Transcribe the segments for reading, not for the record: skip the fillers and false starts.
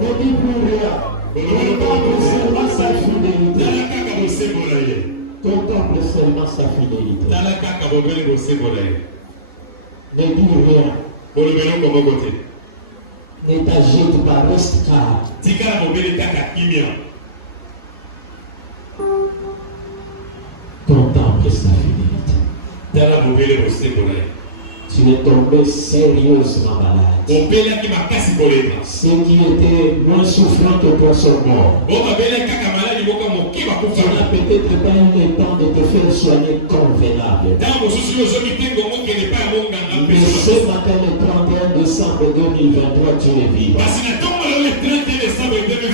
Ne dis plus rien. Contemple seulement sa fidélité. Contemple seulement sa fidélité. Ne dis rien. Ne t'agite pas, reste calme. Contemple sa fidélité. Tu es tombé sérieusement malade. Ceux qui étaient moins souffrants que toi sont morts. Tu n'as peut-être pas eu le temps de te faire soigner convenable. Mais ce matin, le 31 décembre 2023, tu es vivant.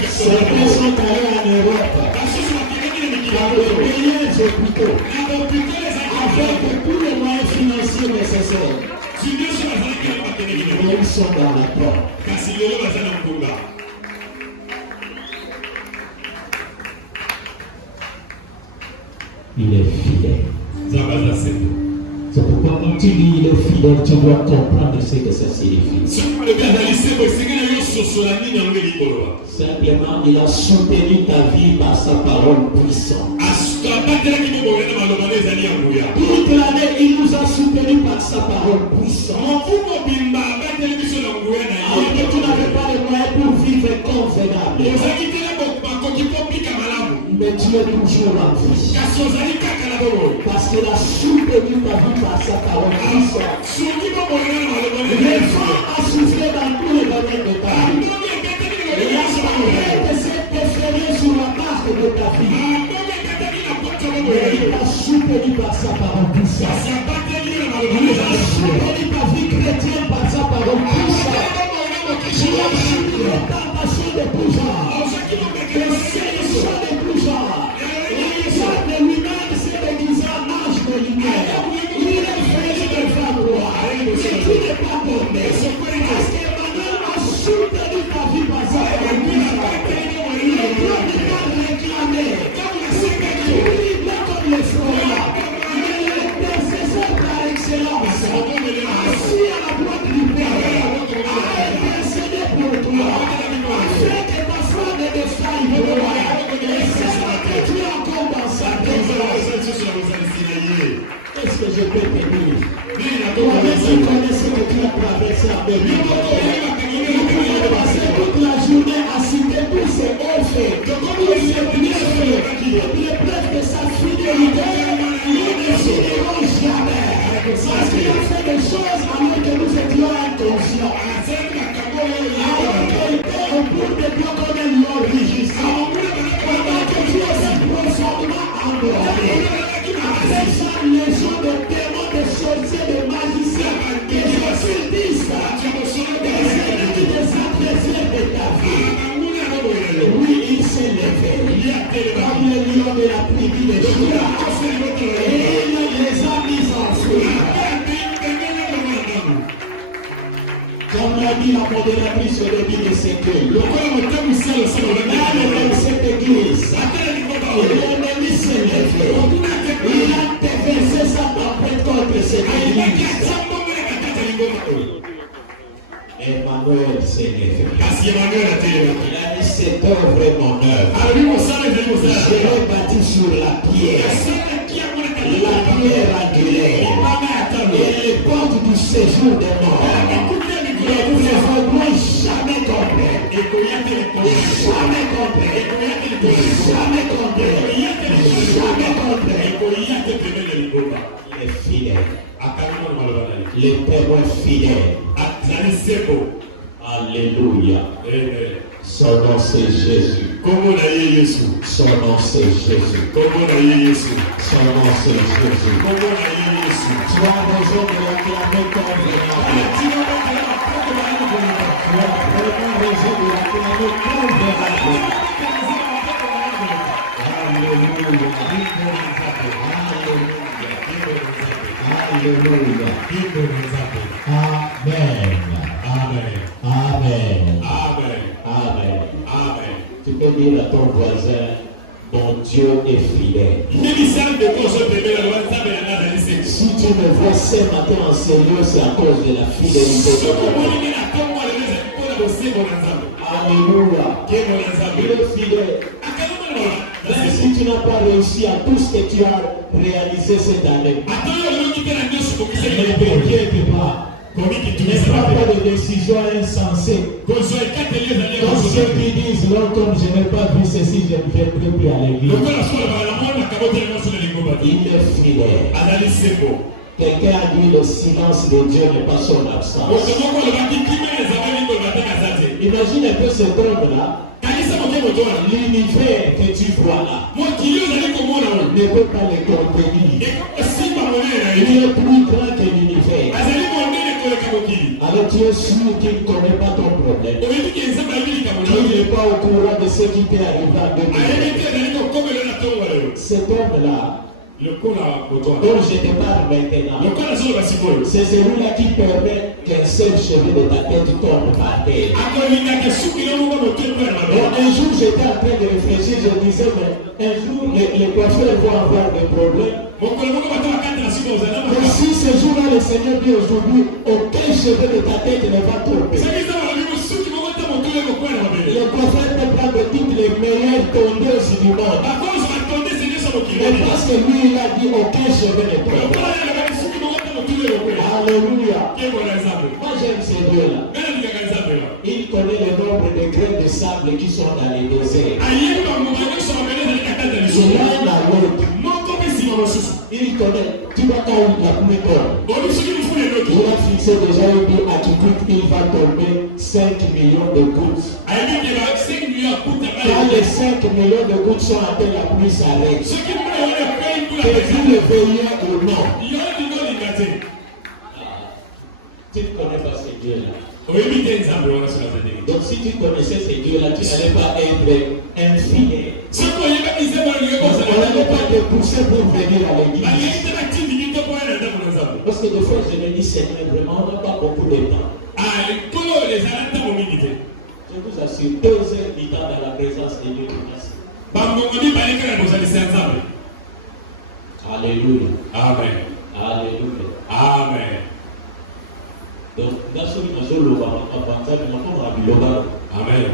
Certains sont allés en Europe, dans les meilleurs hôpitaux, avec tous les moyens financiers nécessaires. Mais ils sont dans la porte. Il est fidèle. C'est pourquoi quand tu dis il est fidèle, tu dois comprendre ce que ça signifie. Simplement, il a soutenu ta vie par sa parole puissante. Toute l'année, il nous a soutenus par sa parole puissante. Alors que tu n'avais pas les moyens pour vivre convenable. Mais tu es toujours en vie. Parce qu'il a soutenu ta vie par sa parole puissante. Les gens ont soufflé dans tous les domaines de ta vie. Il a parlé de cette expérience sur la base de ta vie. Mais il a soutenu par sa parole puissante. Il a soutenu ta vie chrétienne par sa parole puissante. Tu as subi les tentations de tout genre. Les sélections de tout genre. L'Église de lui-même s'est déguisé en ange de lumière. Il est venu de faire gloire. Et tu n'es pas tombé. Parce qu'Emmanuel a soutenu ta vie par sa parole puissante. Le gloire n'est pas réclamé. C'est que tu livres comme les frères. Mais l'intercesseur par excellence, assis à la droite du Père, a intercédé pour toi. Afin que ta foi ne défaille de toi. Et c'est ce que tu es encore dans sa présence. Qu'est-ce que je peux te dire? Toi-même, tu connais ce que tu as traversé avec lui. Tu as passé toute la journée à citer tous ces hauts faits, tous ces bienfaits, les preuves de sa fidélité. Nous ne finirons jamais. Parce qu'il a fait des choses alors que nous étions inconscients. Alors qu'il était au bout de Dieu comme un lion rugissant. Pendant que tu es si profondément endormi. Avec ça, les gens de démons, de sorciers, de magiciens, des occultistes, des ennemis, des adversaires de ta vie. Oui, il s'est levé. Comme le lion de la tribu de Juda. Et il les a mis en fuite. Comme l'a dit la modératrice au début de cette église. Dans cette église, l'ennemi s'est levé. Il a déversé sa tempête contre cette église. Emmanuel s'est levé. Il a dit cette œuvre est mon œuvre. Je l'ai bâti sur la pierre. La pierre angulaire. Et les portes du séjour des morts. Mais vous ne voudrez jamais comprendre. Jamais comprendre. Jamais comprendre. Jamais comprendre. Les fidèles. Les témoins fidèles. Alléluia. Son nom c'est Jésus. Son nom c'est Jésus. Son nom c'est Jésus. Tu as besoin de l'acclamer convenablement. Tu as vraiment besoin de l'acclamer convenablement. Alléluia. Amen. Amen. Amen. Tu peux dire à ton voisin, mon Dieu est fidèle. Si tu me vois ce matin en sérieux, c'est à cause de la fidélité de Dieu. Alléluia. Il est fidèle. Même si tu n'as pas réussi à tout ce que tu as réalisé cette année, ne t'inquiète pas. Ne prends pas de décision insensée. Comme ceux qui disent, non, comme je n'ai pas vu ceci, je ne viendrai plus à l'église. Il est fidèle. Quelqu'un a dit le silence de Dieu n'est pas son absence. Imagine un peu cet homme-là. L'univers que tu vois là ne peut pas le contenir. Il est plus grand que l'univers. Alors tu es sûr qu'il ne connaît pas ton problème. Il n'est pas au courant de ce qui t'est arrivé en 2020. Cet homme-là, dont je te parle maintenant, c'est celui-là qui permet qu'un seul cheveu de ta tête tombe par terre. Un jour j'étais en train de réfléchir, je disais, mais un jour les coiffeurs vont avoir des problèmes. Mais si ce jour-là le Seigneur dit aujourd'hui, aucun cheveu de ta tête ne va tomber. Les coiffeurs peuvent prendre toutes les meilleures tondeuses du monde. Mais parce que lui, il a dit aucun cheveu ne tombe. Alléluia. Moi j'aime ce Dieu-là. Il connaît le nombre de grains de sable qui sont dans les déserts. De l'un à l'autre. Il connaît. Tu vois quand la pluie tombe. Il a fixé déjà une dit à quiconque il va tomber 5 millions de gouttes. Quand les 5 millions de gouttes sont atteintes, la pluie s'arrête. Que vous le veillez ou non. Tu ne connais pas ce Dieu-là. Donc si tu connaissais ce Dieu-là, tu n'allais pas être infidèle. On n'allait pas te pousser pour venir à l'église. Parce que des fois je me dis, Seigneur, vraiment, on n'a pas beaucoup de temps. Je vous assure, 2 heures du temps dans la présence de Dieu. Alléluia. Amen. Alléluia. Amen. Donc, dans ce Amen.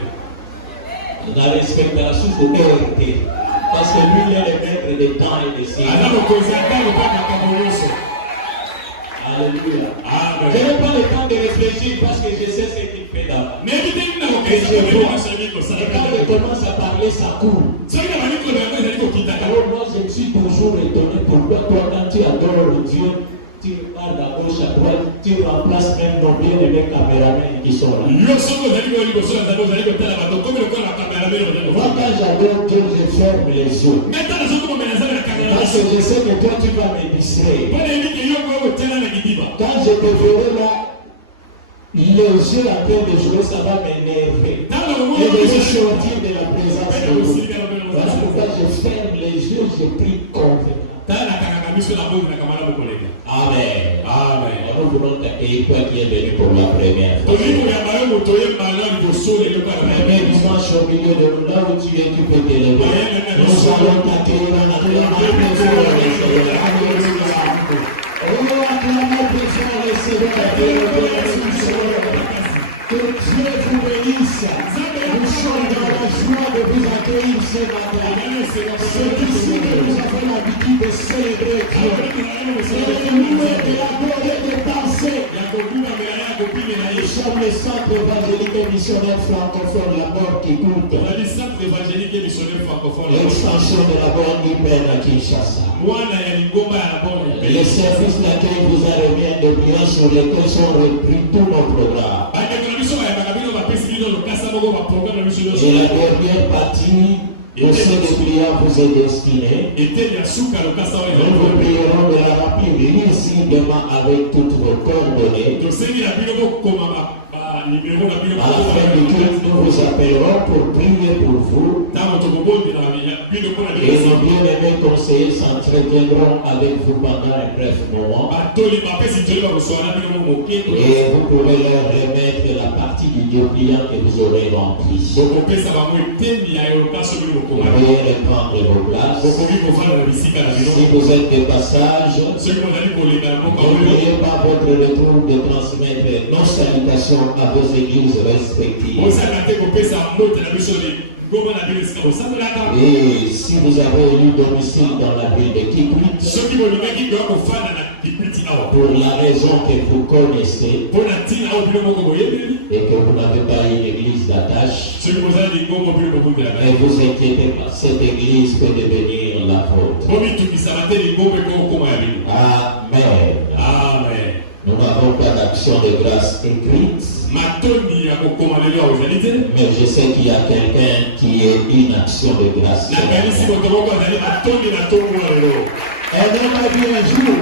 Dans l'expectation de RT. Parce que lui, il est le maître des temps et des siècles. Alléluia. Amen. Je n'ai pas le temps de réfléchir parce que je sais ce qu'il fait là. Et quand je commence à parler, ça court. Alors moi, je me suis toujours étonné pourquoi toi, quand tu adores Dieu, tu parles à gauche, à droite, tu remplaces même nos bien-aimés caméramans qui sont là. Moi, quand j'adore Dieu, je ferme les yeux. Parce que je sais que toi, tu vas me distraire. Quand je te verrai là, les yeux en train de jouer, ça va m'énerver. Et je vais sortir de la présence de Dieu. Voilà pourquoi je ferme les yeux, je prie confiance. Amen. Amen. Nous voulons t'accueillir toi qui es venu pour la première fois. Premier dimanche au milieu de nous, là où tu es, tu peux t'élever. Nous allons t'accueillir en acclamant le Seigneur. Oh, acclamons le Seigneur. Que Dieu vous bénisse. Nous sommes dans la joie de vous accueillir ce matin. C'est ici que nous avons l'habitude de célébrer Dieu. De louer, de l'adorer, de danser. Nous sommes le centre évangélique et missionnaire francophone, la mort qui coûte. L'extension de la bonne humaine à Kinshasa. Le service d'accueil vous a remis un dépliant sur lequel sont repris tous nos programmes. Et la dernière partie de ce dépliant vous est destinée. Nous vous prierons de la remplir lisiblement avec toutes vos coordonnées. À la fin du culte, nous vous appellerons pour prier pour vous. Et nos bien-aimés conseillers s'entretiendront avec vous pendant un bref moment. Et vous pourrez leur remettre la partie du dépliant que vous aurez rempli. Veuillez reprendre vos places. Si vous êtes de passage, n'oubliez pas votre retour de transmettre nos salutations à vos vos églises respectives. Et si vous avez élu domicile dans la ville de Kikwit, pour la raison que vous connaissez, et que vous n'avez pas une église d'attache, ne vous inquiétez pas, cette église peut devenir la vôtre. Amen. Amen. Nous n'avons pas d'action de grâce écrite, mais je sais qu'il y a quelqu'un qui est une action de grâce. Un homme a dit un jour,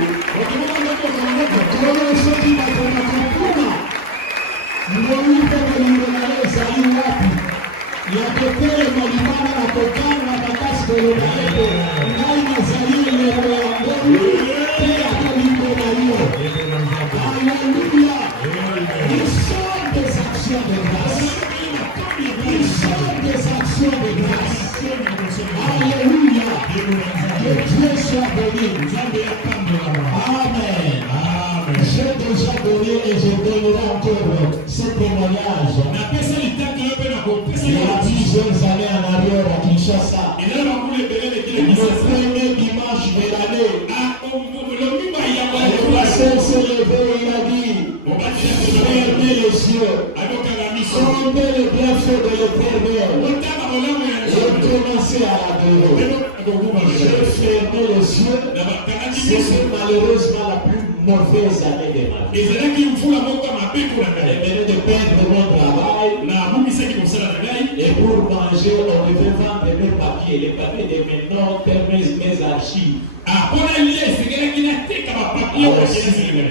Alléluia. Que Dieu soit béni. Amen. J'ai déjà donné et je donnerai encore ce témoignage. Il y a plusieurs années en arrière à Kinshasa, le premier dimanche de l'année, le pasteur s'est levé, il a dit, fermez les yeux, sentez le bienfait de l'Éternel, et commencez à l'adorer. J'ai fermé les yeux, c'est malheureusement la plus mauvaise année de ma vie. Je venais de perdre mon travail, et pour manger, on devait vendre mes papiers. Les papiers de maintenant, mes archives.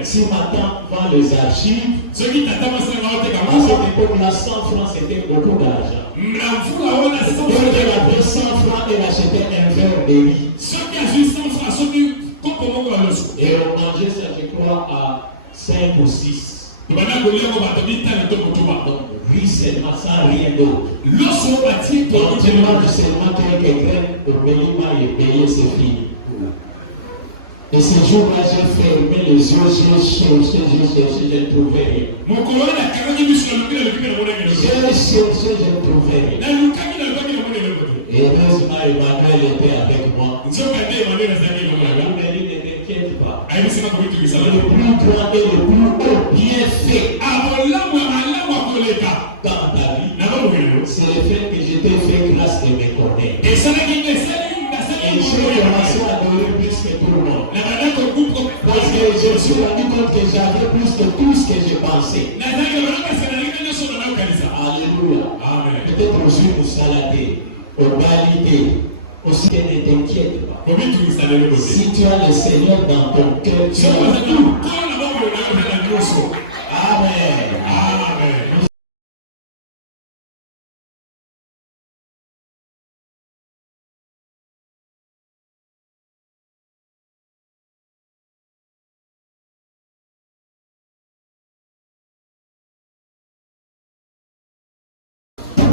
Si ma tante vend les archives, à cette époque-là, 100 francs c'était beaucoup d'argent. Elle avait 100 francs, elle achetait un verre de riz. Et on mangeait ça, je crois, à 5 ou 6. Donc, riz seulement, sans rien d'autre. Quand tu manges seulement quelques graines, le paiement est payé, c'est fini. Et ce jour-là, j'ai fermé les yeux, j'ai cherché, j'ai trouvé rien. J'ai cherché, j'ai trouvé rien. Et heureusement, Emmanuel était avec moi. Il m'a dit, ne t'inquiète pas. Le plus grand et le plus haut bienfait dans ta vie, c'est le fait que je t'ai fait grâce de me connaître. Et j'ai commencé à adorer plus que tout le monde. Parce que je me suis rendu compte que j'avais plus que tout ce que je pensais. Alléluia. Peut-être aussi pour salader, pour valider. Aussi que ne t'inquiète pas. Si tu as le Seigneur dans ton cœur, tu as tout. Amen.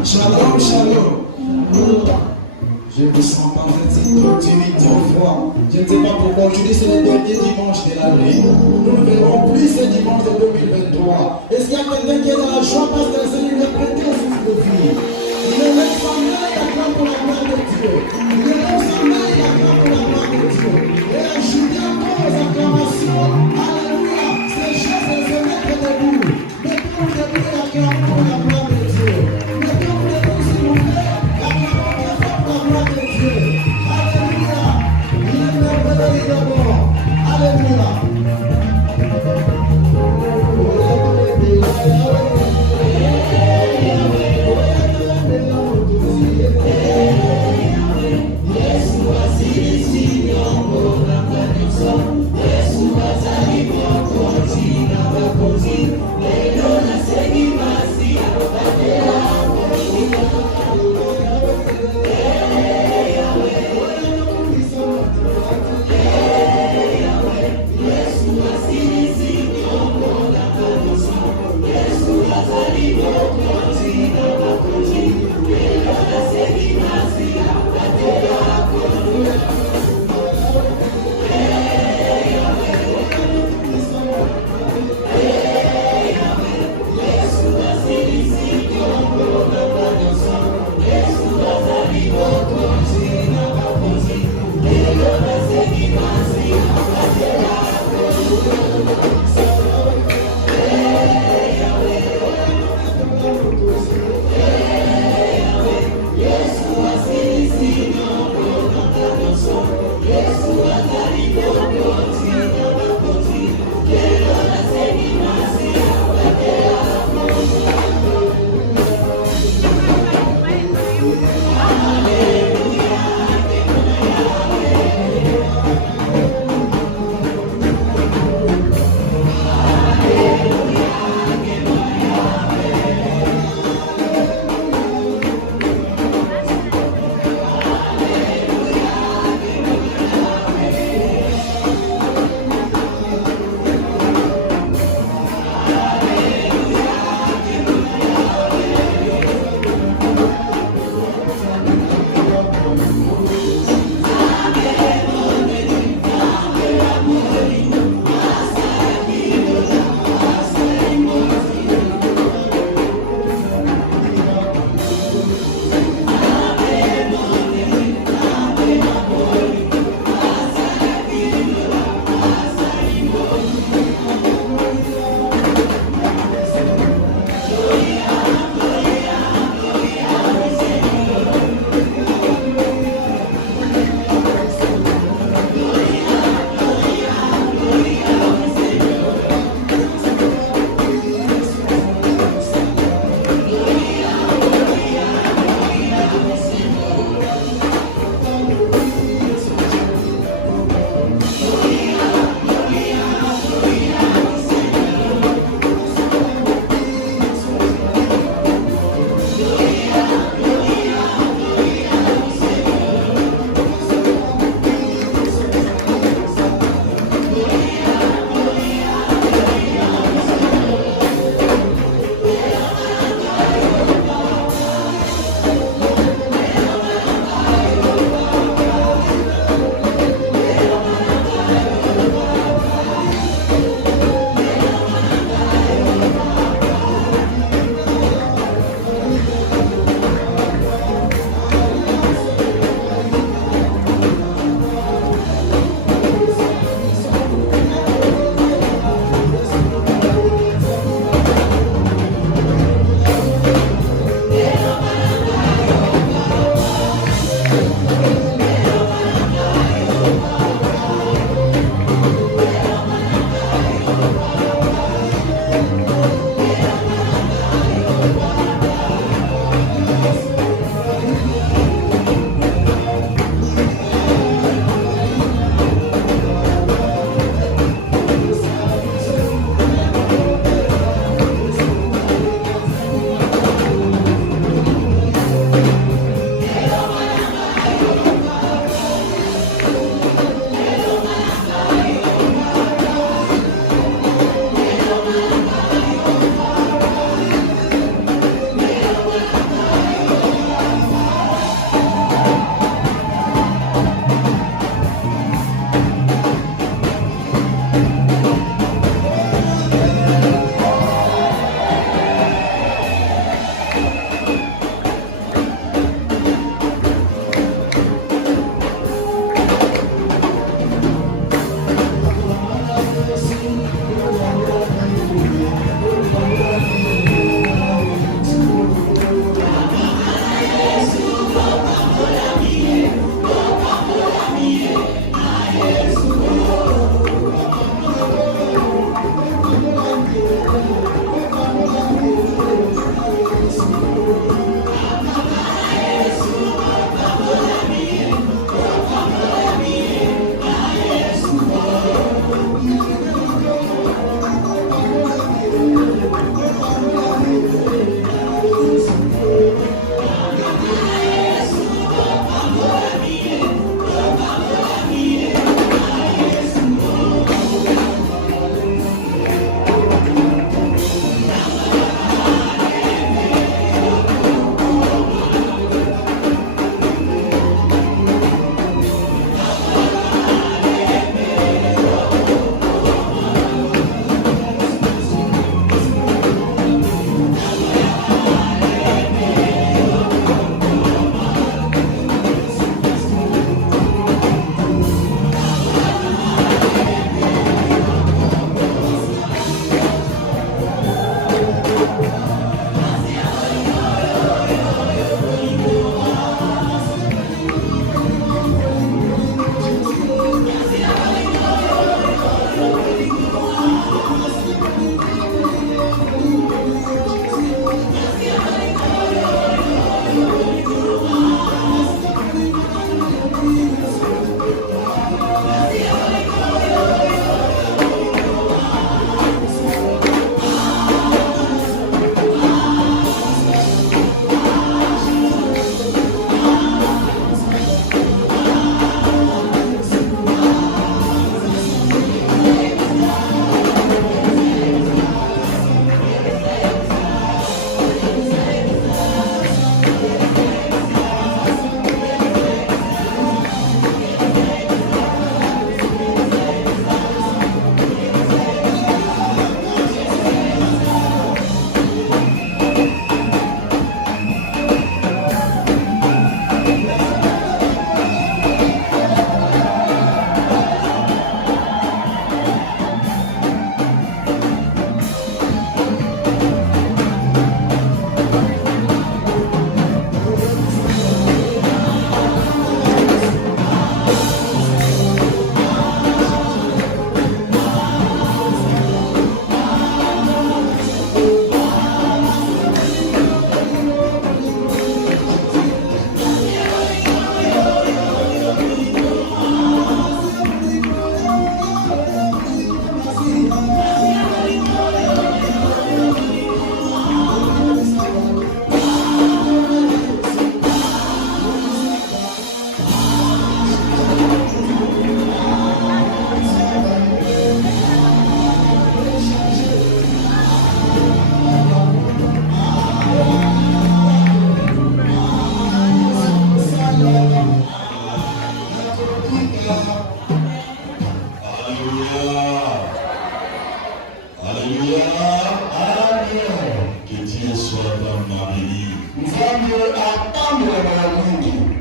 Shalom, shalom. Je me sens pas trop timide, trop froid. Je ne sais pas pourquoi. Aujourd'hui, c'est le dernier dimanche de l'année. Nous ne verrons plus ce dimanche de 2023. Est-ce qu'il y a quelqu'un qui est dans la joie parce que le Seigneur est prêté au fils de vie? Il est même sans main, il acclame pour la gloire de Dieu. Il est même sans main, il acclame pour la gloire de Dieu. Et ajouter encore aux acclamations. Alléluia. Ces choses de se mettre debout. Mettons-nous debout et acclamons pour la gloire de Dieu. Mettons-nous debout, s'il vous plaît. Acclamons très fort pour la gloire de Dieu. Alléluia. Il est merveilleux d'abord. Alléluia.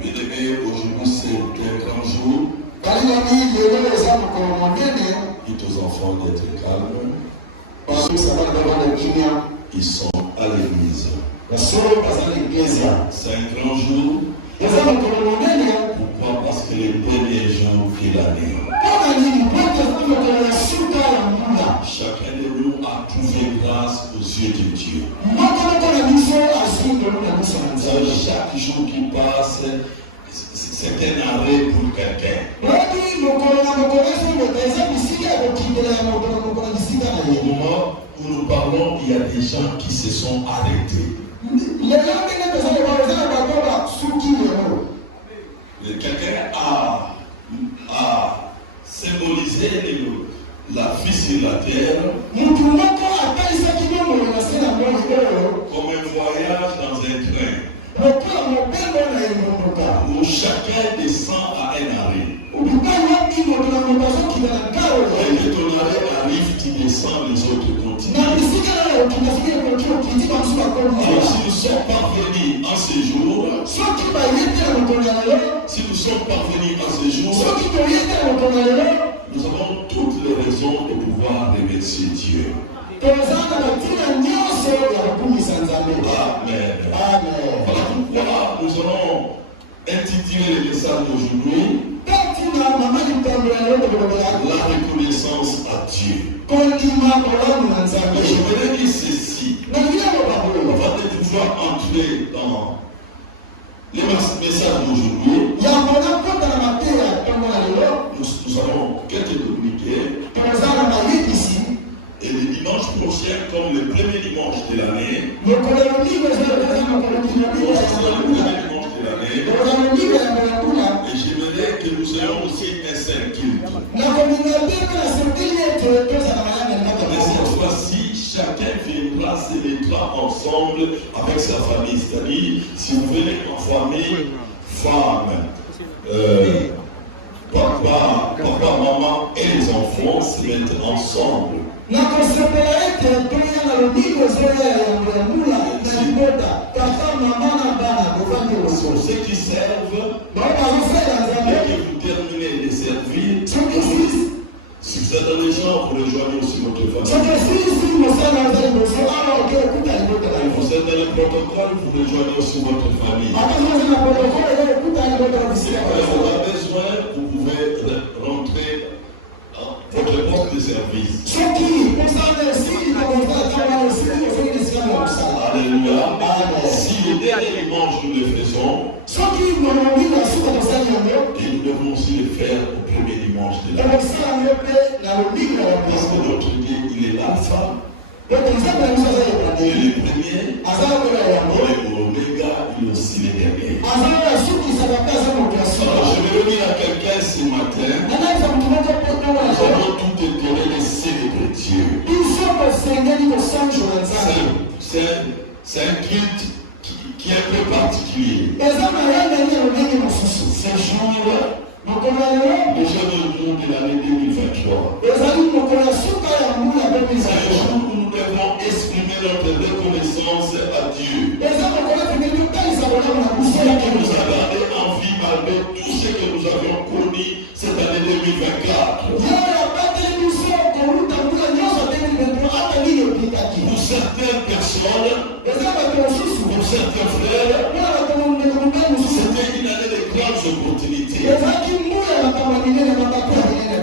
Bien-aimés, aujourd'hui c'est un grand jour. Dites aux enfants d'être calmes. Ils sont à l'église. C'est un grand jour. Pourquoi? Parce que les premiers jours de l'année. Chacun de nous a trouvé grâce aux yeux de Dieu. Chaque jour qui passe, c'est un arrêt pour quelqu'un. Au moment où nous parlons, il y a des gens qui se sont arrêtés. Quelqu'un a symbolisé la vie sur la terre comme un voyage dans un train où chacun descend à un arrêt. Et que ton arrêt arrive, tu descends, les autres continuent. Alors si nous sommes parvenus en ce jour, nous avons toutes les raisons de pouvoir remercier Dieu. Amen. Voilà pourquoi nous allons intituler le message d'aujourd'hui la reconnaissance à Dieu. Je voudrais dire ceci. Avant de pouvoir entrer dans les messages d'aujourd'hui, nous avons quelques communiqués. Et le dimanche prochain, comme le premier dimanche de l'année, et j'aimerais que nous ayons aussi un seul culte. Mais cette fois-ci, chacun viendra se mettra ensemble avec sa famille. C'est-à-dire, si vous venez en famille, femme, papa, maman et les enfants se mettent ensemble. Ceux qui servent, et que vous terminez de servir, si vous êtes dans les gens, vous rejoignez aussi votre famille. Vous êtes dans le protocole, vous rejoignez aussi votre famille. Si vous avez besoin, vous pouvez rentrer dans votre poste de service. Alléluia. Si le dernier dimanche nous le faisons, et nous devons aussi le faire au premier dimanche de l'année. Parce que notre Dieu, il est l'alpha. Et le premier, l'oméga, il est aussi le dernier. Alors je vais dire à quelqu'un ce matin, nous avons tout intérêt de célébrer Dieu. C'est un culte qui est un peu particulier. Ce jour, le jour de l'année 2023. C'est un jour où nous devons exprimer notre reconnaissance à Dieu. Qui nous a gardé en vie malgré tout ce que nous avions connu cette année 2024. Pour certaines personnes, pour certains frères, c'était une année de grandes opportunités.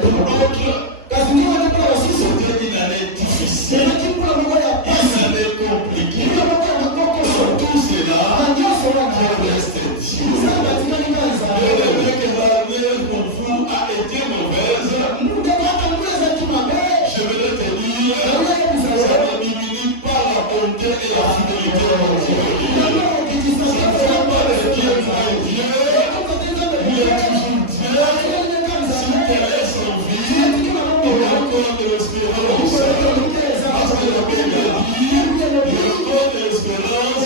Pour d'autres, c'était une année difficile, une année compliquée. Pour tout cela, il reste Dieu. Que l'année pour vous a été mauvaise, je vais te dire, ça ne diminue pas la bonté et la fidélité de Dieu. Ça ne fait pas de Dieu pour Dieu. Il est toujours Dieu. Si tu es sans vie, il y a encore de l'espérance. Parce que la Bible dit, il y a encore de l'espérance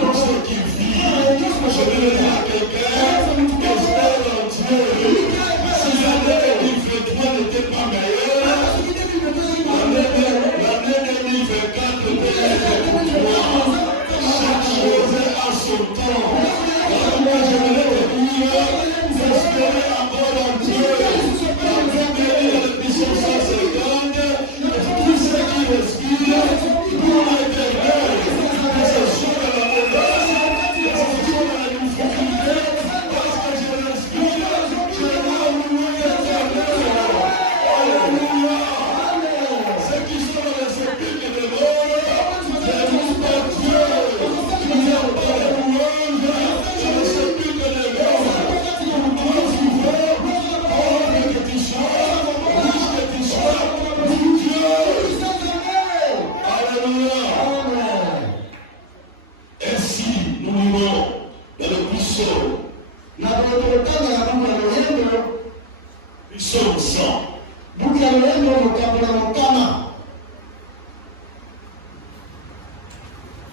pour ceux qui vivent. Je vais dire à quelqu'un, espère en Dieu. Si l'année 2023 n'était pas meilleure, l'année 2024 était pour toi. Chaque chose a son temps.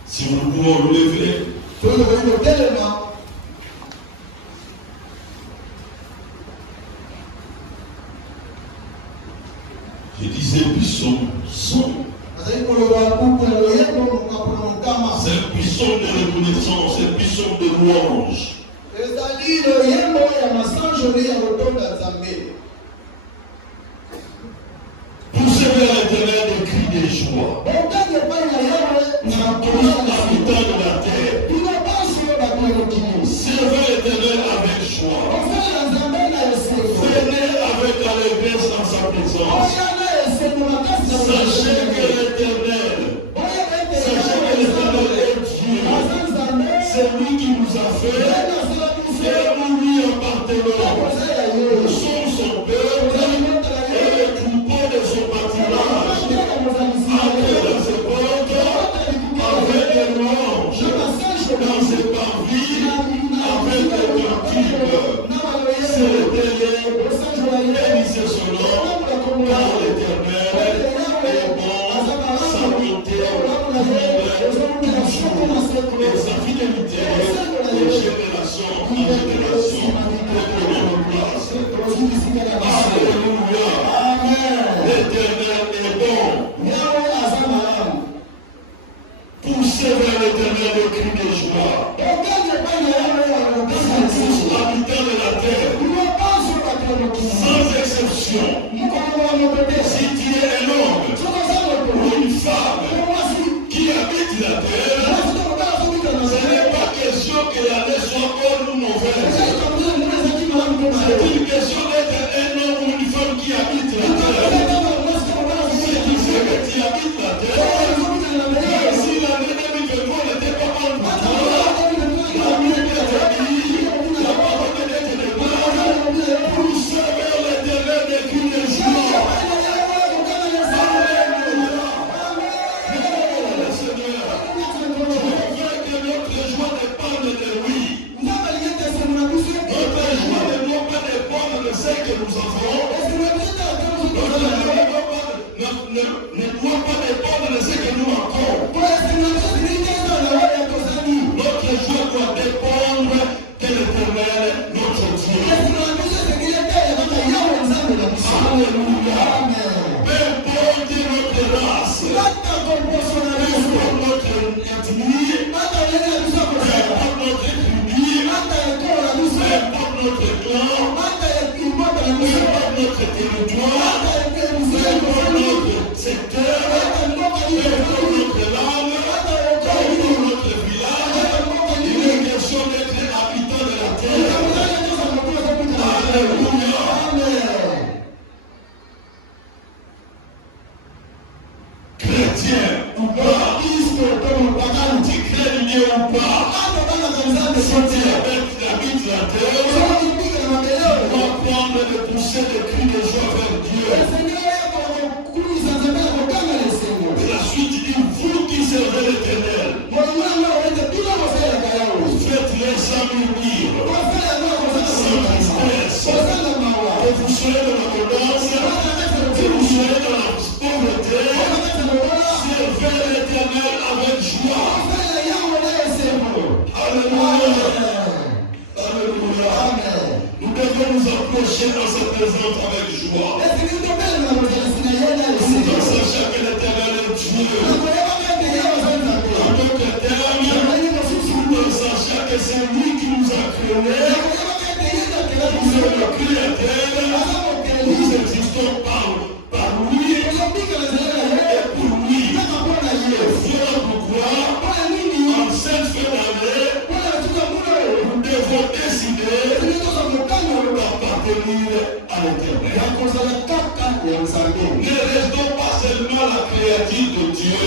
Si nous pouvons nous lever, je disais buisson son. C'est un buisson de reconnaissance, c'est un buisson de louange. Poussez vers l'Éternel des cris de joie. Tous les habitants de la terre. Servez l'Éternel avec joie. Venez avec allégresse en sa présence. Sachez que l'Éternel est Dieu. C'est lui qui nous a fait. Et nous lui appartenons. Nous sommes son peuple et le troupeau de son pâturage. Entrez dans ses portes avec des louanges, dans ses parvis avec des cantiques. C'est l'Éternel, bénissez son nom, car l'Éternel est bon, sa bonté et sa fidélité de génération en génération. Alléluia. L'Éternel est bon. Poussez vers l'Éternel le cri de joie. Tous habitants de la terre, sans exception, si tu es un homme ou une femme qui habite la terre, ce n'est pas question que la terre soit bonne ou mauvaise. C'est une question d'être un homme ou une femme qui habite la terre. Si tu sais que tu habites la terre, si l'année 2023 n'était pas bonne pour toi, la nuit était dit, la parole de Dieu n'est pas, pour servir l'Éternel des cris de joie. Alléluia. Seigneur, je veux que notre joie dépende de lui. Notre joie ne doit pas dépendre de ce que nous avons. Notre joie ne doit pas dépendre de ce que nous manquons. Notre joie doit dépendre de l'Éternel, notre Dieu. Alléluia. Peu importe notre race, peu importe notre ethnie, peu importe notre tribu, peu importe notre clan, peu importe notre territoire, peu importe notre secteur, peu importe notre langue, peu importe notre village, il est question d'être habitant de la terre. Alléluia. Chrétien ou pas, tu crées Dieu ou pas, si tu habites la terre, tu dois prendre de pousser des cris de joie vers Dieu. Et la suite dit, vous qui servez l'Éternel, faites-les sans murmure, sans tristesse, que vous soyez dans l'abondance, que vous soyez dans la pauvreté, servez l'Éternel avec joie. Alléluia. Alléluia. Nous devons nous approcher dans cette présence avec joie. Dans sachant que l'Éternel est Dieu. En d'autres termes, dans sachant que c'est lui qui nous a créés. Nous sommes le Créateur. Nous existons par lui et pour lui. Voilà pourquoi, en cette fin d'année, nous devons décider d'appartenir à l'Éternel. Ne restons pas seulement la créature de Dieu.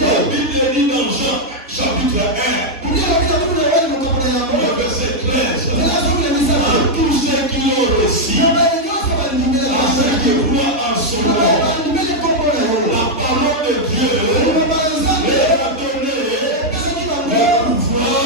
La Bible dit dans Jean chapitre 1, le verset 13, à tous ceux qui l'ont reçu, à ceux qui croient en son nom, la parole de Dieu leur a donné le pouvoir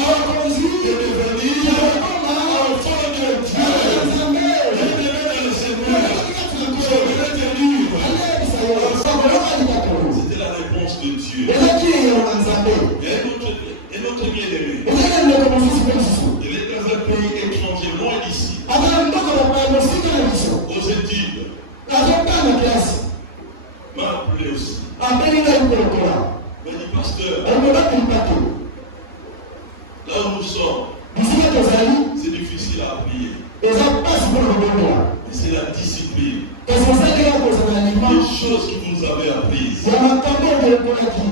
là où nous sommes, bisika tozali c'est difficile à prier. eza mpasi mpona kobongola Et c'est la discipline. kasi osalika kozala Les lima choses que vous nous avez apprises. ya makambo oyekolaki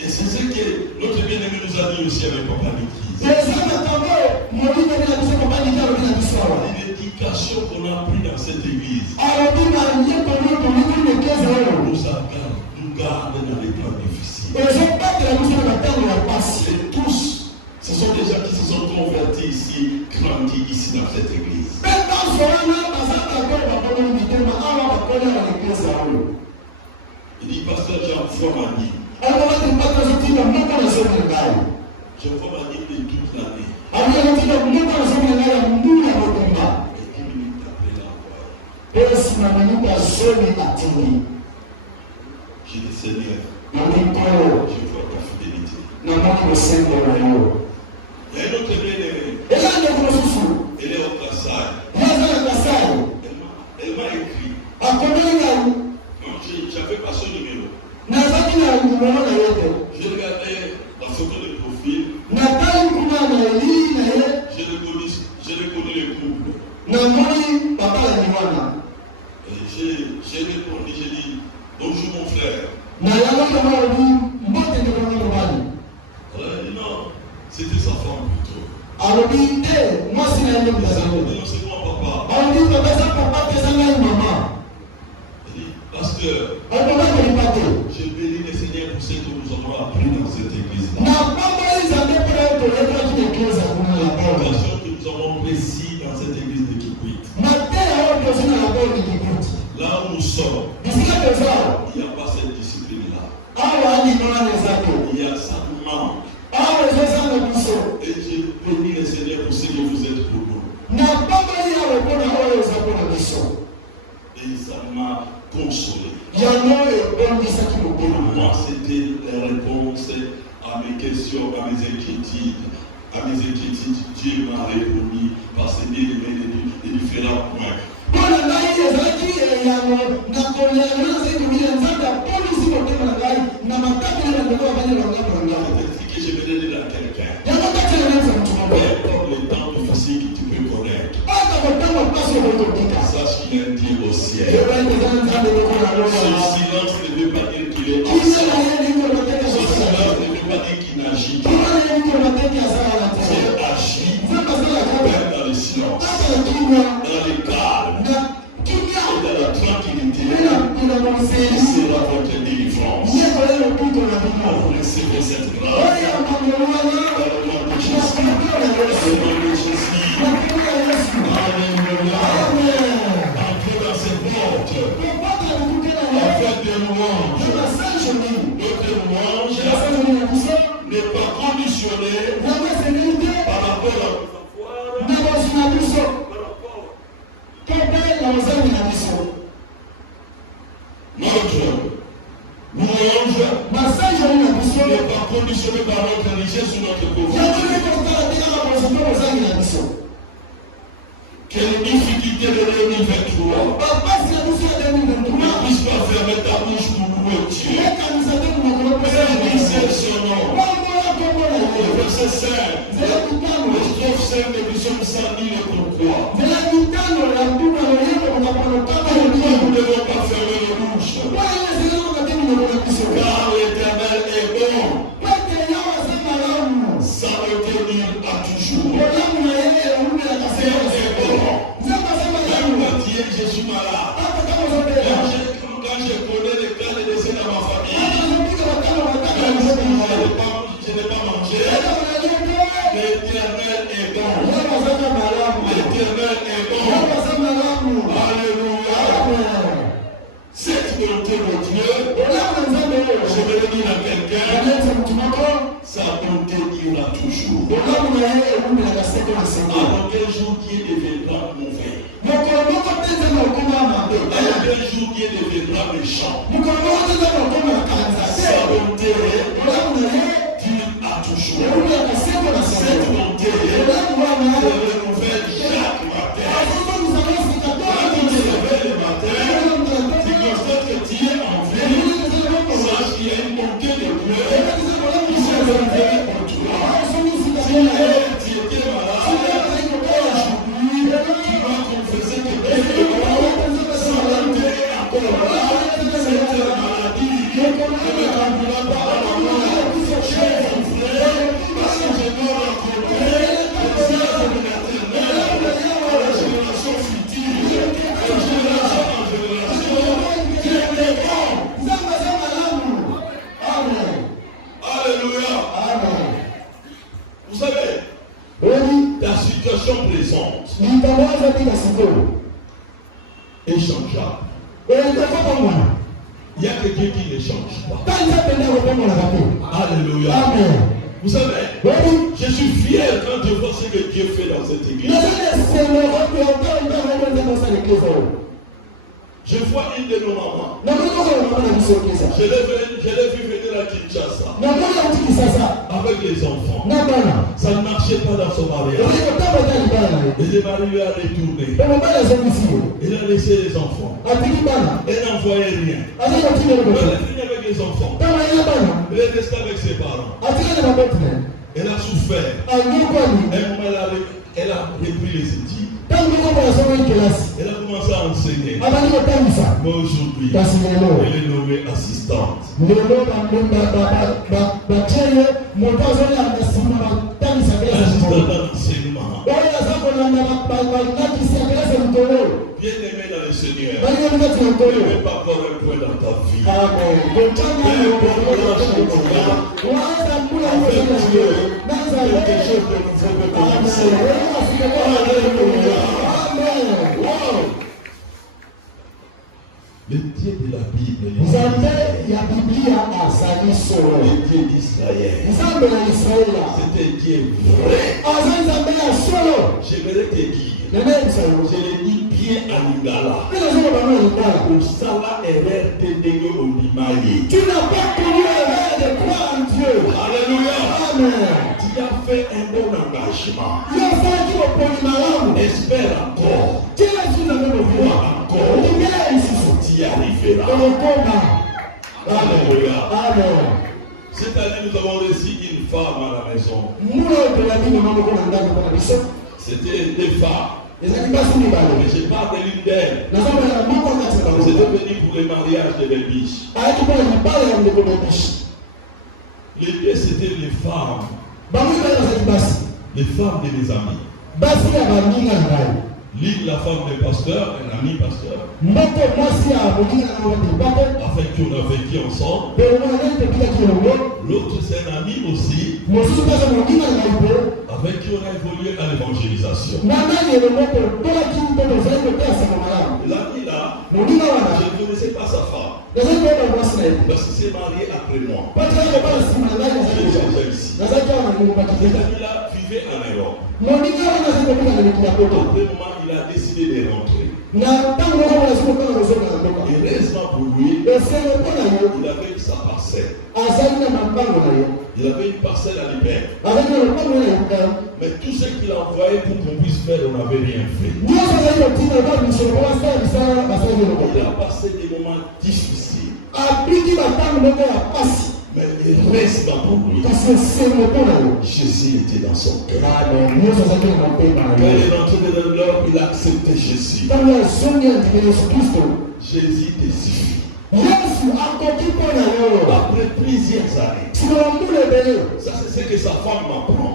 Et c'est ce que notre bien-aimé nous a dit aussi avec Papa Niki. eza makambo molimo bina biso kopandika alobi na biso awa L'éducation qu'on a appris dans cette église alobi bayekolo toliki lekeze oyo nous garde dans les temps difficiles. ezobatela biso na matango ya pasi Et tous, ce sont des gens qui se sont convertis ici, grandis ici dans cette église. mpe nyonso wana baza bakoyo bakomeli mitema awa bakoli ya lekeze oyo Il dit, Pasteur Jean-François m'a dit, alobaki mpaka ozotinda moko na somi ngai Jean-François m'a dit de toute l'année. aliozotinda moko na somi ngai ya mbula ya kotumba Et 10 minutes après l'envoi, mpe nsima minute ya somi atindi j'ai dit, Seigneur, nalikolo je vois ta fidélité. namoni bosembo na yo Il y a une autre bien-aimée, eza ndeko mosusu elle est au Kassai. ye aza na kasai Elle m'a écrit. akomeli ngai J'avais pas son numéro. nazaki na nimero na ye te J'ai regardé la photo de profil. natali kuna na elili na ye J'ai reconnu le couple. namoni papa ya miwana J'ai répondu, j'ai dit, bonjour mon frère. na yango yango alobi mbote ndeko na mobali Elle a dit non, c'était sa femme plutôt. alobi te mwasi na ye Elle a mobali dit non, c'est moi papa. alobi papa eza papa te eza ngai mama Elle dit, pasteur, alobaka kolipa te je bénis le Seigneur pour ce que nous avons appris dans cette église-là. napamboli nzambe mpona yo toyebaki eklesa kuna ya bolo L'éducation que nous avons appris dans cette église de Kikwit. mateya oyo tozi na ya bolo likikuti Là où nous sommes, bisika toza il n'y a pas cette discipline-là. awa alinona eza te Il y a ça nous manque. awa ezozanga biso Et je bénis le Seigneur pour ce que vous êtes pour nous. napamboli yawe mpona oyo eza mpona biso Et ça m'a consolé. yango ebongisaki Pour mobili moi, c'était la réponse à mes questions, à mes inquiétudes. À mes inquiétudes, Dieu m'a répondu par ses bien-aimés de différents points. mpona ngai ezalaki yango na kolela nazali kolia nzambe apolisi motema na ngai na makati ya bandeko babali bangambo na ngai Peut-être que je vais le dire à quelqu'un. yango kati ya neza motu Peu moko importe le temps difficile que tu peux connaître, ata kotango mpasi okokotika sache qu'il y a un Dieu au ciel. ebai eza nzambe lokola Son lola silence ne veut pas dire qu'il est kina na absent. ye ndenge olobaki Son azosala silence ne veut pas dire qu'il n'agit pas. kina na ye ndenge olobaki azala na te Il agit nzambe asalaka même dans le silence, kaka ya kimia dans le calme na kimia et dans la tranquillité. ina moseli Il sera votre délivrance. ye kolela opiko na bino Vous recevez cette grâce. oyo makolo wana Dans le nom de na Jésus. kimia ya Dans yesu le nom de Jésus. na kimia ya yesu Alléluia. amen Entrez dans ces portes. popata likuke na En ye fait des louanges. na basanjoni Notre louange basanjoni na biso n'est pas conditionnée yango esengeli te par rapport à nos avoirs, na bozwi na biso par rapport to mpe na bozangi na biso notre louange basanjoni na biso n'est pas conditionnée par notre richesse ou notre yango pauvreté. nde tokotala te kaka bozwi to bozangi na biso Quelle difficulté de 2023 bapasi na biso ya ne 2023 puisse pas fermer ta bouche pour louer Dieu. ekanisa te monokolo Bénissez son nom. pambola kombo na Le ye verset 5. nzela kitano Le strophe 5 de Psaume 110 le pourquoi. nzela kitano ya mbuma loyeko mokapono kaka ya Pourquoi nous ne bino devons pas fermer nos bouches? wana ezelaka te monokolo na biso Car l'Éternel est bon. pete yawa aza malamu Sa bonté dure à toujours. olamu na ye ewumelaka Dieu seko est bon. nzambe aza Même malamu quand je suis malade. atata kozobela Quand je connais les cas de décès dans ma famille. ata zopika batano bataka Même si kozobela je n'ai pas mangé. ata konalie te L'Éternel est bon. yawa azaka malamu L'Éternel est bon. yawa aza malamu Alléluia. amen Cette volonté de Dieu, olamu na nzambe oyo je vais le dire à quelqu'un, aneti motu moko sa bonté ira toujours. olamu na ye ewumelaka seko na seko Alors quel jour Dieu deviendra mauvais? mokolo moko te nzambe okoma mabe Alors quel jour Dieu deviendra méchant? mokolo moko te nzambe okoma kanza te Sa bonté olamu na ye dure à toujours. ewumelaka seko na Cette seko bonté olamu wana se renouvelle chaque matin. azokomisaka sika Quand tu te réveilles le matin, tu constates que tu es en vie. Sache qu'il y a une bonté de Dieu qui s'est révélée pour toi. Si tu étais malade, aujourd'hui, tu vas confesser que Dieu est mort, sans lutter encore là, cette maladie ne me conduira pas à la mort. Cher mon frère, parce que je dois rencontrer le Seigneur de l'éternel, à la génération future, de génération en génération, Dieu est bon. Amen. Alléluia. Amen. Vous savez, la situation présente est changeable. Il y a quelqu'un qui ne change pas. Alléluia. Amen. Vous savez, je suis fier quand je vois ce que Dieu fait dans cette église. Je vois une de nos mamans. Je l'ai vu venir à Kinshasa. Avec les enfants. Ça ne marchait pas dans son mariage. Et le mari lui a retourné. Il a laissé les enfants. Elle n'envoyait rien. Elle est venue avec les enfants. Elle est restée avec ses parents. Elle a souffert. Elle a repris les études. Elle a commencé à enseigner. Mais aujourd'hui, elle est nommée assistante. Assistante d'enseignement. Bien-aimé dans le Seigneur, ne mets pas encore un point dans ta vie. Quelque chose de nouveau peut commencer. Le Dieu de la Bible, le Dieu d'Israël, c'est un Dieu vrai. J'aimerais te dire, je l'ai dit bien à Lingala. Pour ça, la erreur te dégue au Limaï. Tu n'as pas connu l'erreur de croire en Dieu. Alléluia. Amen. Tu as fait un bon engagement. Espère encore. Crois encore. Tu y arriveras. Alléluia. Amen. Cette année, nous avons reçu une femme à la maison. C'était des femmes. Mais je parle de l'une d'elles. C'était venu pour le mariage de Belbiche. Les deux, c'était les femmes. Les femmes de mes amis. L'une, la femme du pasteur, un ami pasteur. Afin qu'on a vécu ensemble. L'autre, c'est un ami aussi. Avec qui on a évolué à l'évangélisation. L'ami là, je ne connaissais pas sa femme. Parce qu'il s'est marié après moi. Cet ami-là vivait en Europe. Après moment, il a décidé de rentrer. Heureusement pour lui, il avait sa parcelle. Il avait une parcelle à l'hiver. Mais tout ce qu'il a envoyé pour qu'on puisse faire, on n'avait rien fait. Il a passé des moments difficiles. Mais heureusement pour lui, Jésus était dans son cœur. Quand il est rentré dans l'homme, il a accepté Jésus. Jésus te suffit. Après plusieurs années, ça c'est ce que sa femme m'apprend.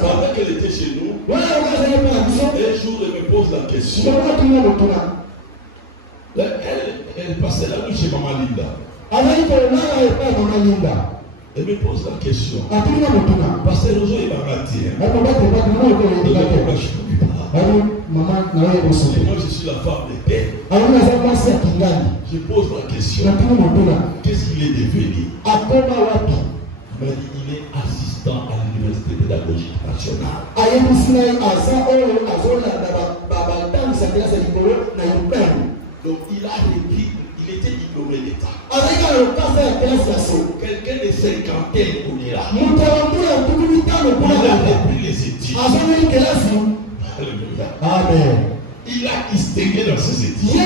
Pendant qu'elle était chez nous, un jour elle me pose la question. Elle passait la nuit chez Maman Linda. Elle me pose la question. Parce que Rozo est bangati. Moi je suis la femme de terre. Je pose la question. Qu'est-ce qu'il est devenu? Il m'a dit il est assistant à l'université pédagogique nationale. Donc il a repris, il était diplômé d'État. Quelqu'un de cinquantaine qu'on est là. Il a repris les études. Alléluia. Amen. Il a distingué dans ses études. Il a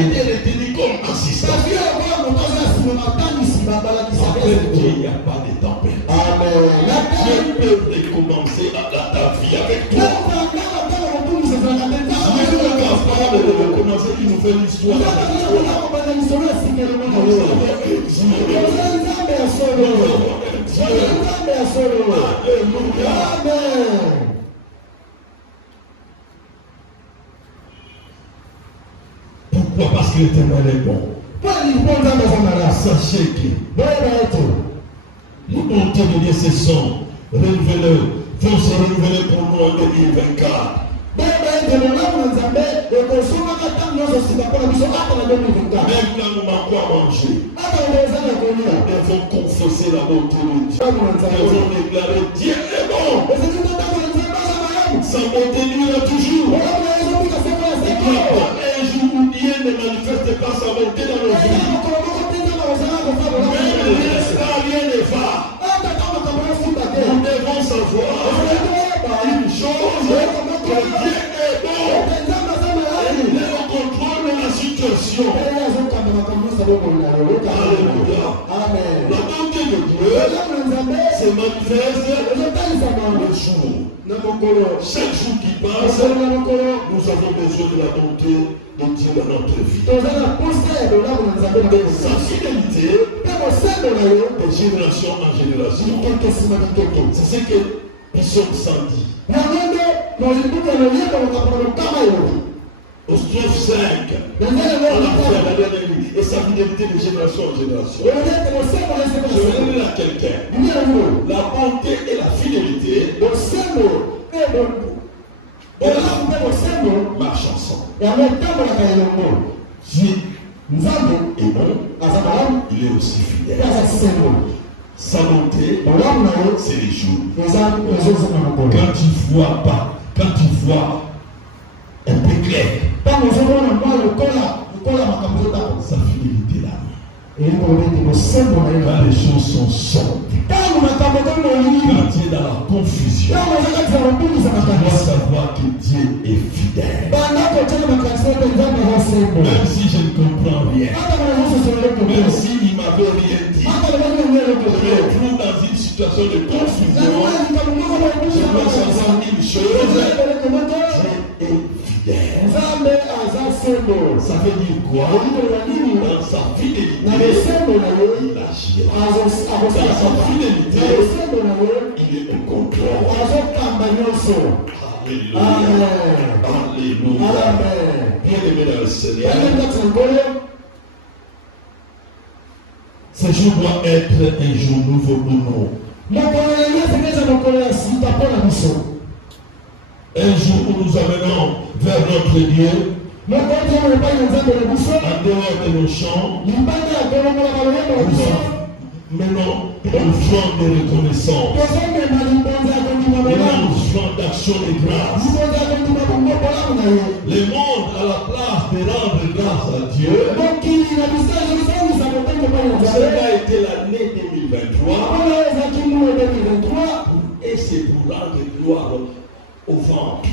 été retenu comme assistant. Après Dieu, il n'y a pas de temps perdu. Dieu peut recommencer ta vie avec toi. Dieu est capable de recommencer, qui nous fait l'histoire avec toi. Pourquoi? Parce que l'Éternel est bon. Sachez que les bontés de Dieu se sont renouvelées, vont se renouveler pour nous en 2024. Même là, nous manquons à manger. Nous devons confesser la bonté de Dieu. Nous devons déclarer Dieu est bon. Sa bonté durera toujours. Il n'y a pas un jour où Dieu ne manifeste pas sa bonté dans nos vies. Même l'instant, rien ne va. Nous devons savoir une chose, que Dieu est bon. Il est au contrôle de la situation. Alléluia. La bonté de Dieu se manifeste le jour. Chaque jour qui passe, nous avons besoin de la bonté de Dieu dans notre vie. Sa fidélité de génération en génération. C'est ce que Psaume 110. Au strophe 5, on a fait la dernière nuit, et sa fidélité de génération en génération. Je vais le dire à quelqu'un. La bonté et la fidélité marchent ensemble. Dieu est bon, il est aussi fidèle. Sa bonté, c'est les jours. Quand tu vois pas, quand tu vois un peu clair, sa fidélité là. Quand les choses sont sombres, quand tu es dans la confusion, tu dois savoir que Dieu est fidèle. Même si je ne comprends rien, même s'il ne m'avait rien dit, je me trouve dans une situation de confusion, je dois savoir une chose, Dieu est fidèle. Ça veut dire quoi? Dans sa fidélité, il agit. Dans sa fidélité, il est au contrôle. Alléluia. Alléluia. Bien-aimé dans le Seigneur, ce jour doit être un jour nouveau pour nous. Un jour où nous amenons vers notre Dieu, en dehors de nos champs, nous menons une offrande de reconnaissance, une offrande d'action de grâce. Le monde a la place de rendre grâce à Dieu. Cela a été l'année 2023 et c'est pour rendre gloire au ventre.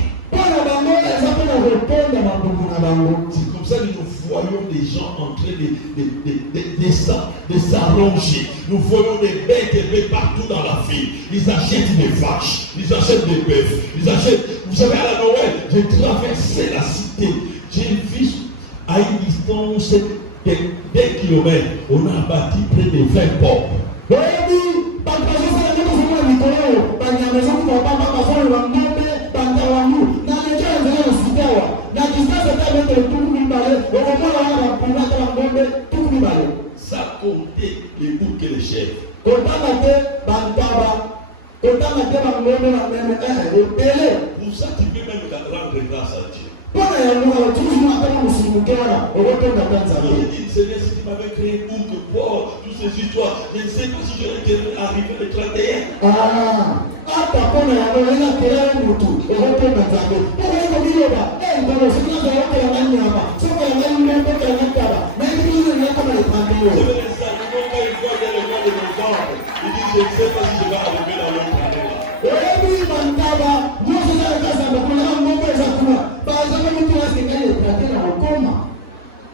C'est comme ça que nous voyons des gens en train de s'arranger. Nous voyons des bêtes élevées partout dans la ville. Ils achètent des vaches, ils achètent des bœufs, ils achètent. Vous savez, à la Noël, j'ai traversé la cité. J'ai vu à une distance de 2 kilomètres, on a bâti près de 20 portes. Ça comptait les boucs et les chèvres. Vous sacrifiez même rendre grâce à Dieu. Seigneur, si tu m'avais créé bouc, porc, toutes ces histoires, je ne sais pas si je vais arriver le 31. Il dit, je ne sais pas si je vais arriver dans l'autre année là.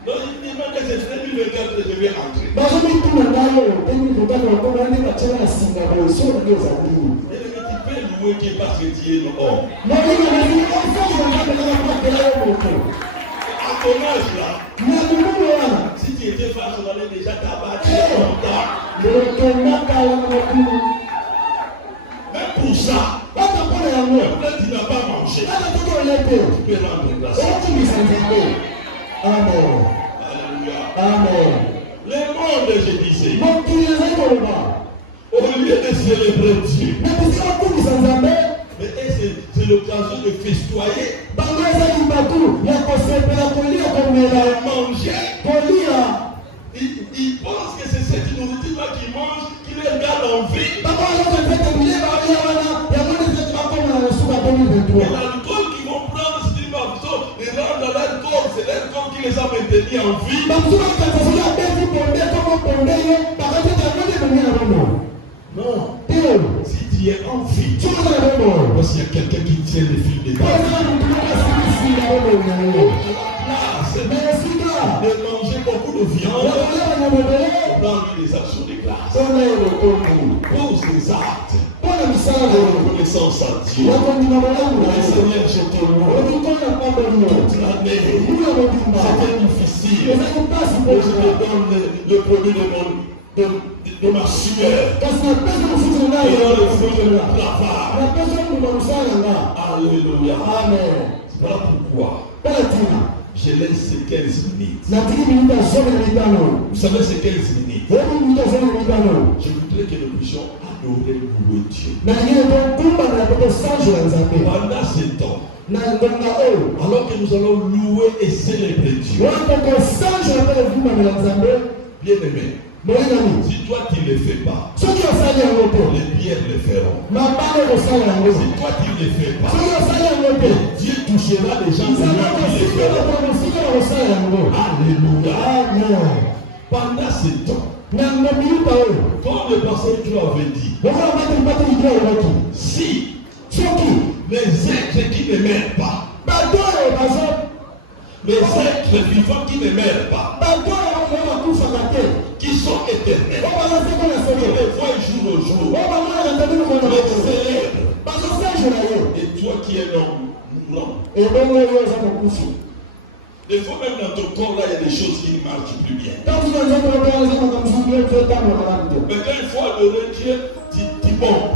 Non, il dit même que c'est 2024 que je vais entrer. louer qui est parce que tu es hors. À ton âge là, si tu étais fâché, on allait déjà t'abattre. Même pour ça, peut-être tu n'as pas mangé. Tu peux rendre grâce. Amen. Alléluia. Amen. Le monde, je disais, au lieu de célébrer Dieu, mais c'est l'occasion de festoyer, de manger. Il pense que c'est cette nourriture-là qu'il mange qui les garde en vie. Et l'alcool qu'ils vont prendre, c'est une baptise, ils rentrent dans leur corps, c'est leur corps qui les a maintenus en vie. Non. Si tu es en vie, parce qu'il y a quelqu'un qui tient les fils de Dieu. De manger beaucoup de viande, prendre des actions de grâce. Pose des actes. Reconnaissance à Dieu. Le Seigneur, je te loue. Toute l'année, c'était difficile. Je te donne le produit de ma sueur. Et dans le fruit de mon travail. Alléluia. Amen. Voilà pourquoi je laisse ces 15 minutes. Vous savez ces 15 minutes? Je voudrais que nous puissions adorer, louer Dieu. Pendant ce temps, alors que nous allons louer et célébrer Dieu, bien aimé, si toi tu ne le fais pas, les pierres le feront. Si toi tu ne le fais pas, Dieu touchera les gens qui le feront. Alléluia. Pendant ce temps, comme le pasteur Dieu avait dit, si les êtres qui ne meurent pas, les êtres vivants qui ne meurent pas, qui sont éternels, qui les voient jour au jour, les célèbres, et toi qui es l'homme, non. Des fois même dans ton corps là, il y a des choses qui ne marchent plus bien. Mais quand il faut adorer Dieu, tu bombes.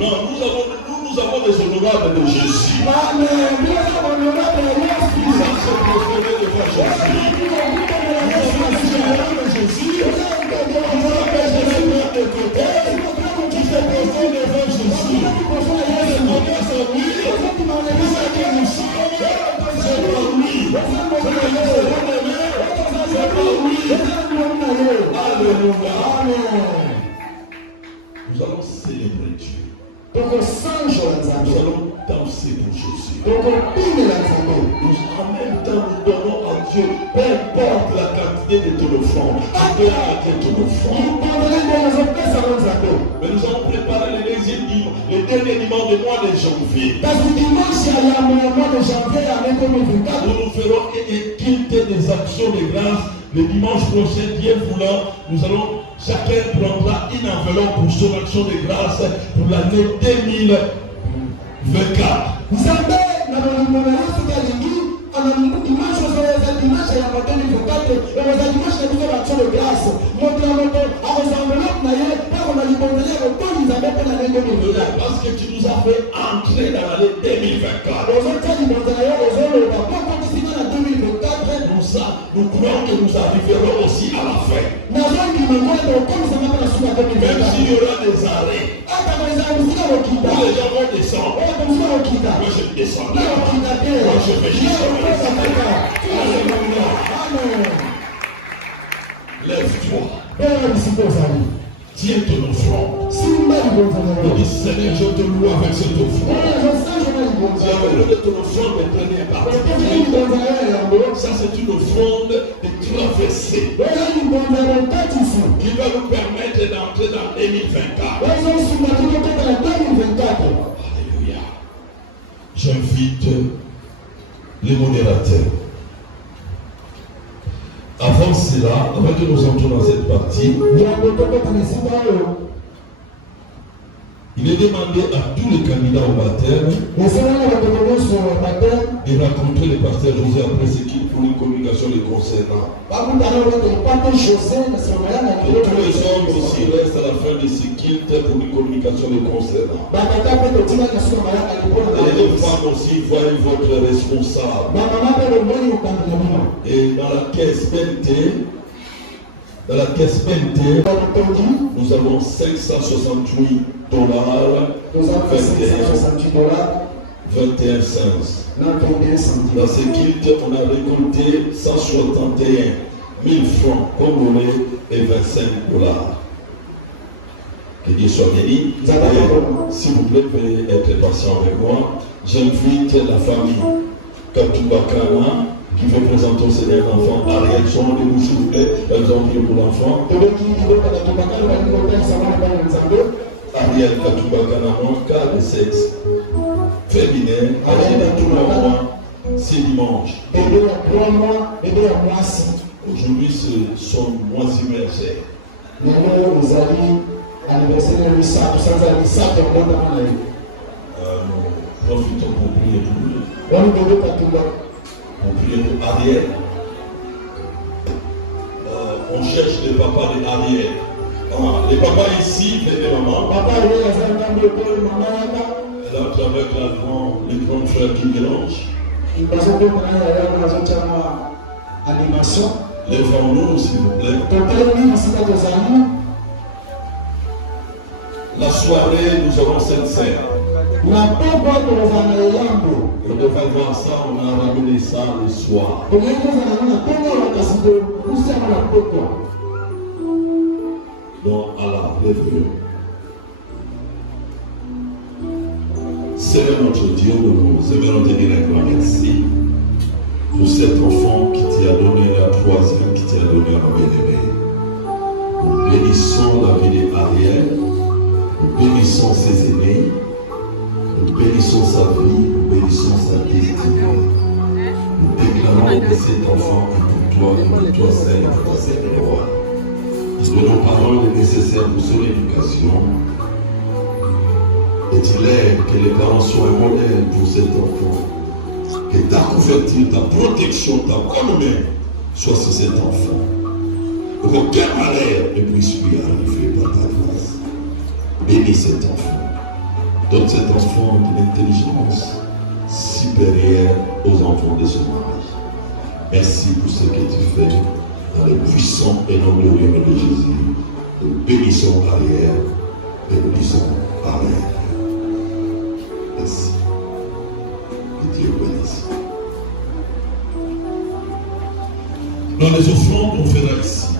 Non, nous avons des honorables de Jésus. Nous sommes prospérés devant Jésus. Nous allons célébrer Dieu. Nous allons danser pour Jésus. En même temps, nous donnons à Dieu, peu importe la quantité de ton offrande, tu peux arrêter ton offrande. Mais nous allons préparer le dernier dimanche du mois de janvier. Nous nous ferons équiter des actions de grâce. Le dimanche prochain, Dieu voulant, nous allons, chacun prendra une enveloppe pour son action de grâce pour l'année 2024. Parce que tu nous as fait entrer dans l'année 2024. Nous croyons que nous arriverons aussi à la fin. Même s'il y aura des arrêts, où les gens vont descendre, moi je descends. Moi je vais jusqu'à lève-toi. Tiens ton offrande. Dis Seigneur, je te loue avec cette offrande. Tu as besoin de ton offrande de dernière partie. Ça c'est une offrande de traversée qui va nous permettre d'entrer dans 2024. Alléluia. J'invite les modérateurs nous entrons dans cette partie. Il est demandé à tous les candidats au baptême de rencontrer le pasteur José après ce qu'il pour une communication les concernant. Et tous les hommes aussi restent à la fin de ce qu'il pour une communication les concernant. Et les femmes aussi voient votre responsable. Et dans la caisse BNT, nous avons 568 $, 21 cents. Dans ce kit, on a récolté 161 000 francs congolais et 25 $. Que Dieu soit béni. S'il vous plaît, veuillez être patient avec moi. J'invite la famille Katubakana qui veut présenter au Seigneur l'enfant Ariel. Son rendez-vous, s'il vous plaît. Elles ont prié pour l'enfant. Ariel Katubakana, cas de sexe féminin, âgé de 3 mois, c'est dimanche. Aujourd'hui, c'est son mois immersé. Nous profitons pour prier pour lui. Pour prier pour Ariel. On cherche les papas de Ariel. Les papas ici, les mamans. Là, à travers les grands frères qui mélangent. Les femmes, s'il vous plaît. La soirée, nous aurons cette scène. On devrait voir ça, on a ramené ça le soir. Donc, à la rêve. Seigneur notre Dieu, nous aimons te dire un grand merci pour cet enfant qui t'a donné la troisième, qui t'a donné un bien-aimé. Nous bénissons la vie d'Ariel, nous bénissons ses aînés, nous bénissons sa vie, nous bénissons sa destinée. Nous déclarons que cet enfant est pour toi, et pour toi seul, et pour toi seul, roi. Nous donnons parole nécessaires pour son éducation. Et il est que les parents soient un modèle pour cet enfant. Que ta couverture, ta protection, ta bonne main soit sur cet enfant. Qu'aucun malheur ne puisse lui arriver par ta grâce. Bénis cet enfant. Donne cet enfant de l'intelligence supérieure aux enfants de son mari. Merci pour ce que tu fais dans le puissant et non glorieux nom de Jésus. Nous bénissons Ariel et nous disons Amen. Merci. Que Dieu bénisse. Dans les offrandes qu'on fera ici,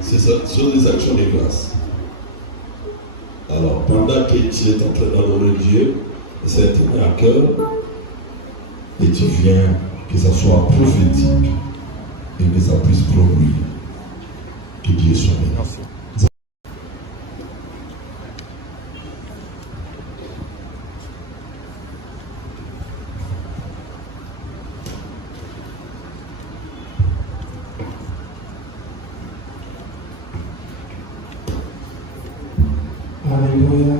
ce sont des actions de grâce. Alors, pendant que tu es en train d'adorer Dieu, c'est tenir à cœur, et tu viens que ça soit prophétique et que ça puisse produire. Que Dieu soit béni. Alléluia.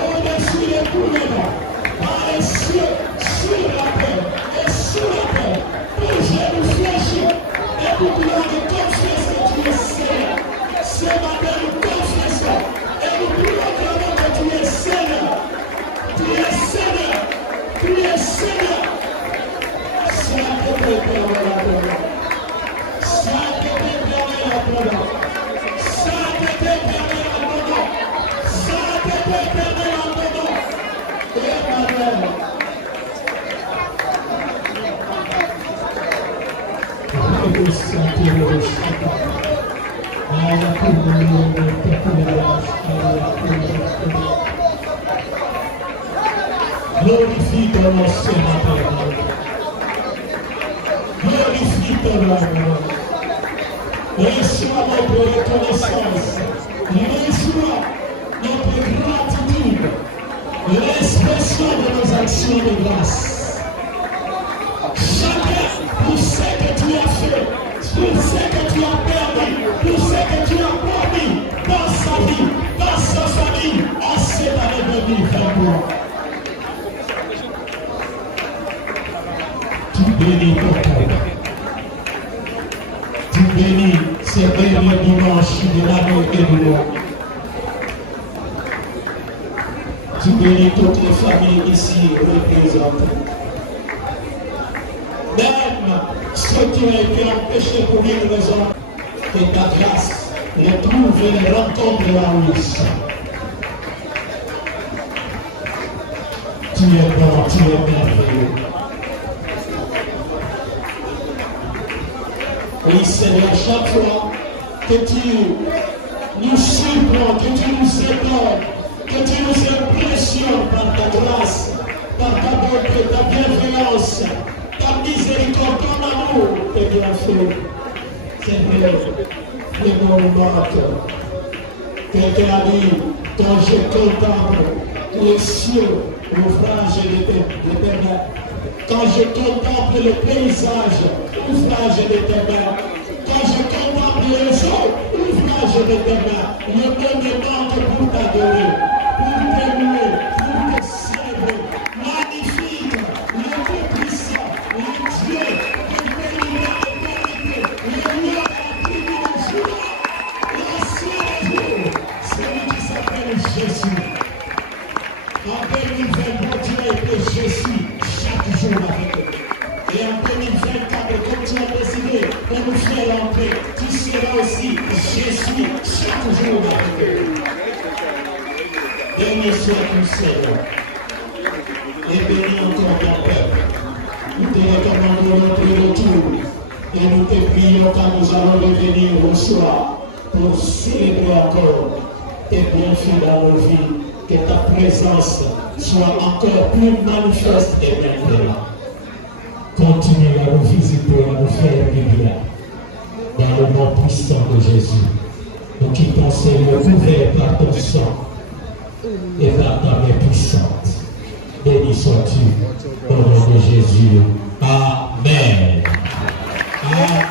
Au-dessus des gouvernements, par les cieux, sur la terre et sous la terre, pour nous fléchir et pour pouvoir nous confesser que tu es Seigneur. Ce matin, nous confessons et nous proclamons que tu es Seigneur. Tu es Seigneur. Tu es Seigneur. Saint-Esprit, permets la prière. Saint-Esprit, permets la prière. Saint-Esprit, permets la prière. Saint-Esprit, permets la prière. Glorifie ton nom ce matin. Glorifie ton nom. Reçois notre reconnaissance. Reçois notre gratitude. L'expression de nos actions de grâce. Chacun pour ce que tu as fait, pour ce que tu as permis, pour ce que tu as promis dans sa vie, dans sa famille, en cette année 2023. Tu bénis ton peuple. Tu bénis ces derniers dimanches de l'année et de l'an. Tu bénis toutes les familles ici représentées. Même ceux qui ont été empêchés pour une raison, que ta grâce les trouve et les rencontre là où ils sont. Tu es bon, tu es merveilleux. Oui, Seigneur, chaque fois que tu nous surprends, que tu nous étonnes, que tu nous impressionnes par ta grâce, par ta bonté, ta bienveillance, ta miséricorde, ton amour, tes bienfaits. Seigneur, fais-moi remarque. Quelqu'un a dit, quand je contemple les cieux, l'ouvrage de tes mains, quand je contemple le paysage, l'ouvrage de tes mains, quand je contemple les eaux, l'ouvrage de tes mains, le mot me manque pour t'adorer, pour t'aimer, pour te célébrer. Magnifique, le Tout-Puissant, le Dieu, le bénira, le vérité, le roi, la privilégiée, l'ancien Dieu, celui qui s'appelle Jésus. En 2020, Dieu était Jésus chaque jour avec eux. Et en 2024, comme tu as décidé de nous faire l'entrée, tu seras aussi Jésus chaque jour avec eux. Béni sois-tu, Seigneur. Et bénis encore ton peuple. Nous te recommandons notre retour. Et nous te prions quand nous allons revenir au soir pour célébrer encore tes bienfaits dans nos vies. Que ta présence soit encore plus manifeste et maintenant. Continue à nous visiter, à nous faire du bien. Dans le nom puissant de Jésus. Nous quittons ces lieux couverts par ton sang et par ta main puissante. Béni sois-tu au nom de Jésus. Amen. Amen.